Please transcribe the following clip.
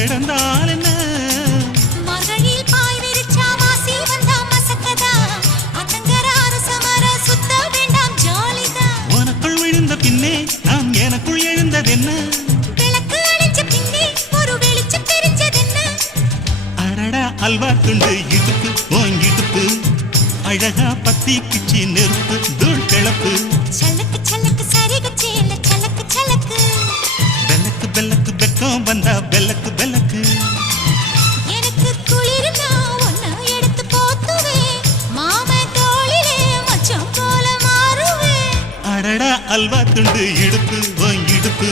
கிடந்தால் என்ன மகளில் பாய் விரிச்சா வாசி வந்தா மசக்கதா அத்தங்கரார சமர சுத்த வேண்டாம் ஜாலிதா உனக்குள் விழுந்த பின்னே நான் எனக்குள் எழுந்ததென்ன விளக்கு அணைச்ச பின்னே ஒரு வெளிச்சம் தெரிஞ்சதென்ன அடடா அல்வா துண்டு இடுப்பு ஓங்கிடுப்பு அழகா பத்தி கிச்சி நெருப்பு தூள் கிளப்பு சலக்கு சலக்கு சரிக சேல சலக்கு சலக்கு பெல்லக்கு பெல்லக்கு பெக்கம் வந்தா பெல்லக்கு பெல்லக்கு எனக்கு குளிர்னா ஒன்ன எடுத்து போத்துவே மாமே தோளிலே மச்சம் போல மாறுவே அடடா அல்வா துண்டு இடுப்பு ஓங்கிடுப்பு